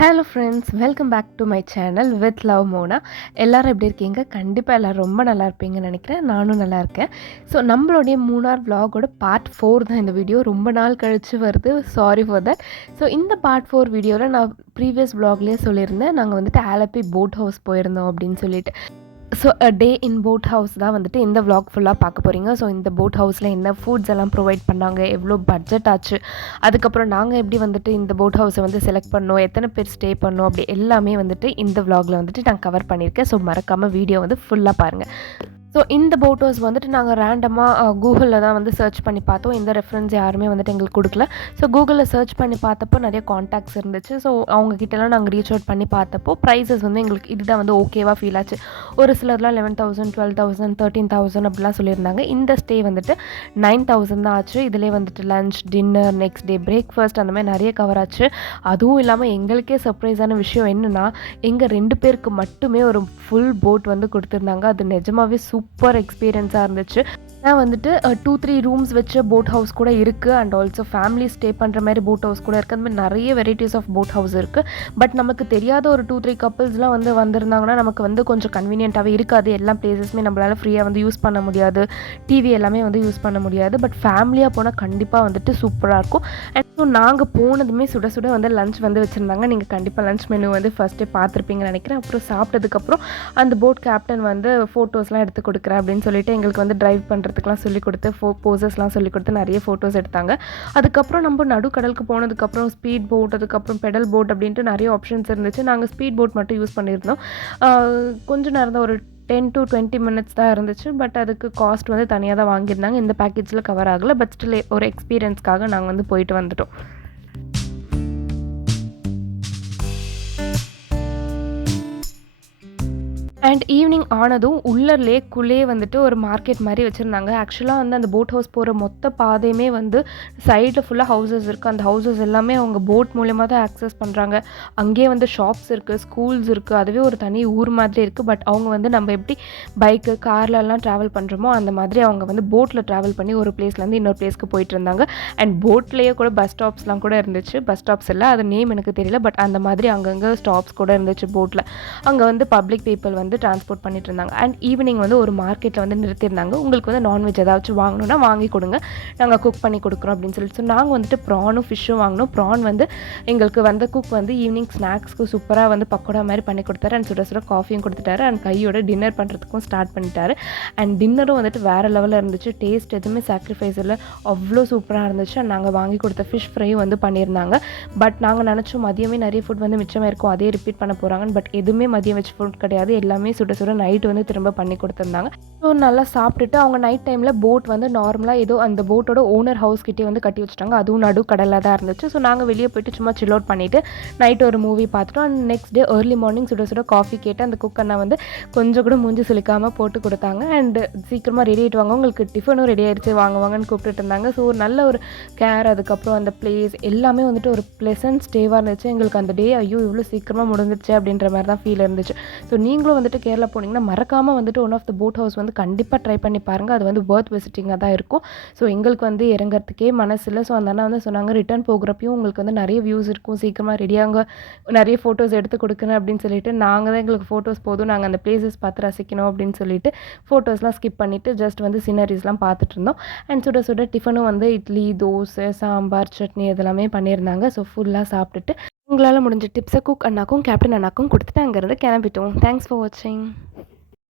Hello friends, welcome back to my channel with love Mona. எல்லோரும் எப்படி இருக்கீங்க? கண்டிப்பாக எல்லோரும் ரொம்ப நல்லா இருப்பீங்கன்னு நினைக்கிறேன். நானும் நல்லா இருக்கேன். ஸோ நம்மளுடைய மூணார் விலாகோட பார்ட் 4 தான் இந்த வீடியோ. ரொம்ப நாள் கழித்து வருது, சாரி ஃபார் தட். ஸோ இந்த பார்ட் 4 வீடியோவில் நான் ப்ரீவியஸ் விலாக்லேயே சொல்லியிருந்தேன், நாங்கள் வந்துட்டு ஆலப்பி போட் ஹவுஸ் போயிருந்தோம் அப்படின்னு சொல்லிட்டு. ஸோ டே இன் போட் ஹவுஸ் தான் வந்துட்டு இந்த விலாக் ஃபுல்லாக பார்க்க போகிறீங்க. ஸோ இந்த போட் ஹவுஸில் என்ன ஃபுட்ஸ் எல்லாம் ப்ரொவைட் பண்ணாங்க, எவ்வளோ பட்ஜெட் ஆச்சு, அதுக்கப்புறம் நாங்கள் எப்படி வந்துட்டு இந்த போட் ஹவுஸை வந்து செலக்ட் பண்ணோம், எத்தனை பேர் ஸ்டே பண்ணோம், அப்படி எல்லாமே வந்துட்டு இந்த விலாகில் வந்துட்டு நான் கவர் பண்ணியிருக்கேன். ஸோ மறக்காமல் வீடியோ வந்து ஃபுல்லாக பாருங்கள். ஸோ இந்த போட் ஹவுஸ் வந்துட்டு நாங்கள் ரேண்டமாக கூகுளில் தான் வந்து சர்ச் பண்ணி பார்த்தோம். இந்த ரெஃபரன்ஸ் யாருமே வந்துட்டு எங்களுக்கு கொடுக்கல. ஸோ கூகுளில் சர்ச் பண்ணி பார்த்தப்போ நிறைய காண்டாக்ட்ஸ் இருந்துச்சு. ஸோ அவங்கக்கிட்டலாம் நாங்கள் ரீச் அவுட் பண்ணி பார்த்தப்போ ப்ரைஸஸ் வந்து எங்களுக்கு இதுதான் வந்து ஓகேவாக ஃபீல் ஆச்சு. ஒரு சிலர்லாம் 11,000 12,000 13,000 அப்படிலாம் சொல்லியிருந்தாங்க. இந்த ஸ்டே வந்துட்டு 9,000 தான் ஆச்சு. இதிலே வந்துட்டு lunch, dinner, next day breakfast அந்த மாதிரி நிறைய கவர் ஆச்சு. அதுவும் இல்லாமல் எங்களுக்கே சர்ப்ரைஸான விஷயம் என்னென்னா, எங்கள் 2 பேருக்கு மட்டுமே ஒரு ஃபுல் போட் வந்து கொடுத்துருந்தாங்க. அது நிஜமாகவே சூப்பர் எக்ஸ்பீரியன்ஸாக இருந்துச்சு. நான் வந்துட்டு 2-3 ரூம்ஸ் வச்ச போட் ஹவுஸ் கூட இருக்குது. அண்ட் ஆல்சோ ஃபேமிலி ஸ்டே பண்ணுற மாதிரி போட் ஹவுஸ் கூட இருக்குது. அந்த மாதிரி நிறைய வெரைட்டிஸ் ஆஃப் போட் ஹவுஸ் இருக்குது. பட் நமக்கு தெரியாத ஒரு 2-3 கப்புள்ஸ்லாம் வந்திருந்தாங்கன்னா நமக்கு வந்து கொஞ்சம் கன்வீனியன்ட்டாகவே இருக்காது. எல்லா பிளேசஸுமே நம்மளால் ஃப்ரீயாக வந்து யூஸ் பண்ண முடியாது, டிவி எல்லாமே வந்து யூஸ் பண்ண முடியாது. பட் ஃபேமிலியாக போனால் கண்டிப்பாக வந்துட்டு சூப்பராக இருக்கும். அண்ட் ஸோ நாங்கள் போனதுமே சுட சுட வந்து லஞ்ச் வந்து வச்சுருந்தாங்க. நீங்கள் கண்டிப்பாக லஞ்ச் மெனு வந்து ஃபஸ்ட்டே பார்த்துருப்பீங்கன்னு நினைக்கிறேன். அப்புறம் சாப்பிட்டதுக்கப்புறம் அந்த போட் கேப்டன் வந்து ஃபோட்டோஸ்லாம் எடுத்து கொடுக்குறேன் அப்படின்னு சொல்லிட்டு எங்களுக்கு வந்து ட்ரைவ் பண்ணுறதுக்குலாம் சொல்லிக் கொடுத்து போசஸ்லாம் சொல்லிக் கொடுத்து நிறைய ஃபோட்டோஸ் எடுத்தாங்க. அதுக்கப்புறம் நம்ம நடுக்கடலுக்கு போனதுக்கப்புறம் ஸ்பீட் போட், அதுக்கப்புறம் பெடல் போட் அப்படின்ட்டு நிறைய ஆப்ஷன்ஸ் இருந்துச்சு. நாங்கள் ஸ்பீட் போட் மட்டும் யூஸ் பண்ணியிருந்தோம். கொஞ்சம் நேரம் தான், ஒரு 10 to 20 மினிட்ஸ் தான் இருந்துச்சு. பட் அதுக்கு காஸ்ட் வந்து தனியாக தான் வாங்கியிருந்தாங்க. இந்த பேக்கேஜில் கவர் ஆகலை. பட் ஸ்டில் ஒரு எக்ஸ்பீரியன்ஸ்க்காக நாங்கள் வந்து போயிட்டு வந்துட்டோம். அண்ட் ஈவினிங் ஆனதும் உள்ள லேக்குள்ளே வந்துட்டு ஒரு மார்க்கெட் மாதிரி வச்சுருந்தாங்க. ஆக்சுவலாக வந்து அந்த போட் ஹவுஸ் போகிற மொத்த பாதையுமே வந்து சைடில் ஃபுல்லாக ஹவுசஸ் இருக்குது. அந்த ஹவுசஸ் எல்லாமே அவங்க போட் மூலமாக தான் ஆக்சஸ் பண்ணுறாங்க. அங்கேயே வந்து ஷாப்ஸ் இருக்குது, ஸ்கூல்ஸ் இருக்குது. அதுவே ஒரு தனி ஊர் மாதிரி இருக்குது. பட் அவங்க வந்து நம்ம எப்படி பைக்கு கார்லலாம் ட்ராவல் பண்ணுறோமோ அந்த மாதிரி அவங்க வந்து போட்டில் ட்ராவல் பண்ணி ஒரு பிளேஸ்லேருந்து இன்னொரு பிளேஸ்க்கு போயிட்டு இருந்தாங்க. அண்ட் போட்லேயே கூட பஸ் ஸ்டாப்ஸ்லாம் கூட இருந்துச்சு. பஸ் ஸ்டாப்ஸ் இல்லை, அது நேம் எனக்கு தெரியல. பட் அந்த மாதிரி அங்கங்கே ஸ்டாப்ஸ் கூட இருந்துச்சு போட்டில். அங்கே வந்து பப்ளிக் பீப்புள் வந்து டிரான்ஸ்போர்ட் பண்ணிட்டு இருந்தாங்க. அண்ட் ஈவினிங் வந்து ஒரு மார்க்கெட்டில் வந்து நிறுத்தியிருந்தாங்க. உங்களுக்கு வந்து நான்வெஜ் ஏதாச்சும் வாங்கணும்னா வாங்கி கொடுங்க, நாங்கள் குக் பண்ணி கொடுக்குறோம் அப்படின்னு சொல்லிட்டு. ஸோ நாங்கள் வந்துட்டு ப்ரானும் ஃபிஷ்ஷும் வாங்கினோம். ப்ரான் வந்து எங்களுக்கு வந்த குக் வந்து ஈவினிங் ஸ்நாக்ஸ்க்கு சூப்பராக வந்து பக்கோடா மாதிரி பண்ணி கொடுத்தாரு. அண்ட் சுட சுட காஃபியும் கொடுத்துட்டாரு. அண்ட் கையோட டின்னர் பண்ணுறதுக்கும் ஸ்டார்ட் பண்ணிட்டாரு. அண்ட் டின்னரும் வந்துட்டு வேறு லெவலில் இருந்துச்சு. டேஸ்ட் எதுவுமே சாக்ரிஃபைஸ் இல்லை, அவ்வளோ சூப்பராக இருந்துச்சு. அண்ட் நாங்கள் வாங்கி கொடுத்த ஃபிஷ் ஃப்ரையும் வந்து பண்ணியிருந்தாங்க. பட் நாங்கள் நினச்சோம் மதியமே நிறைய ஃபுட் வந்து மிச்சமாக இருக்கும், அதே ரிப்பீட் பண்ண போகிறாங்கன்னு. பட் எதுவுமே மதியம் வச்சு ஃபுட் கிடையாது. எல்லாமே சுட சுட நைட் வந்து திரும்ப பண்ணி கொடுத்துருந்தாங்க. ஸோ நல்லா சாப்பிட்டுட்டு அவங்க நைட் டைமில் போட் வந்து நார்மலாக ஏதோ அந்த போட்டோட ஓனர் ஹவுஸ் கிட்டே வந்து கட்டி வச்சுட்டாங்க. அதுவும் நடு கடலில் தான் இருந்துச்சு. ஸோ நாங்கள் வெளியே போயிட்டு சும்மா சில் அவுட் பண்ணிவிட்டு நைட் ஒரு மூவி பார்த்துட்டோம். And next day early morning சுட சுட காஃபி கேட்டு அந்த குக் அண்ணா வந்து கொஞ்சம் கூட மூஞ்சி சுளிக்காமல் போட்டு கொடுத்தாங்க. அண்ட் சீக்கிரமாக ரெடி ஆகிட்டு வாங்க, உங்களுக்கு டிஃபனும் ரெடி ஆகிடுச்சு, வாங்கன்னு கூப்பிட்டுட்டு இருந்தாங்க. ஸோ ஒரு நல்ல ஒரு கேர், அதுக்கப்புறம் அந்த பிளேஸ் எல்லாமே வந்துட்டு ஒரு ப்ளசன்ட் ஸ்டேவாக இருந்துச்சு. எங்களுக்கு அந்த டே ஐயோ இவ்வளோ சீக்கிரமாக முடிஞ்சிச்சு அப்படின்ற மாதிரி தான் ஃபீல் இருந்துச்சு. ஸோ நீங்களும் வந்துட்டு கேரளா போனீங்கன்னா மறக்காமல் வந்துட்டு one of the boat house வந்து கண்டிப்பாக ட்ரை பண்ணி பாருங்கள். அது வந்து வர்த் விசிட்டிங்காக தான் இருக்கும். ஸோ எங்களுக்கு வந்து இறங்கிறதுக்கே மனசு இல்லை. ஸோ அந்த அண்ணா வந்து சொன்னாங்க ரிட்டர்ன் போகிறப்பையும் உங்களுக்கு வந்து நிறைய வியூஸ் இருக்கும், சீக்கிரமாக ரெடியாங்க, நிறைய ஃபோட்டோஸ் எடுத்து கொடுக்குறேன் அப்படின்னு சொல்லிட்டு. நாங்கள் தான் எங்களுக்கு ஃபோட்டோஸ் போதும், நாங்கள் அந்த பிளேசஸ் பார்த்து ரசிக்கணும் அப்படின்னு சொல்லிட்டு ஃபோட்டோஸ்லாம் ஸ்கிப் பண்ணிவிட்டு ஜஸ்ட் வந்து சீனரிஸ்லாம் பார்த்துட்டு இருந்தோம். அண்ட் சுட சுட டிஃபனும் வந்து இட்லி, தோசை, சாம்பார், சட்னி இதெல்லாமே பண்ணியிருந்தாங்க. ஸோ ஃபுல்லாக சாப்பிட்டுட்டு உங்களால் முடிஞ்ச டிப்ஸை குக் அண்ணாக்கும் கேப்டன் அண்ணாக்கும் கொடுத்துட்டு அங்கேருந்து கிளம்பிட்டோம். தேங்க்ஸ் ஃபார் வாட்சிங்.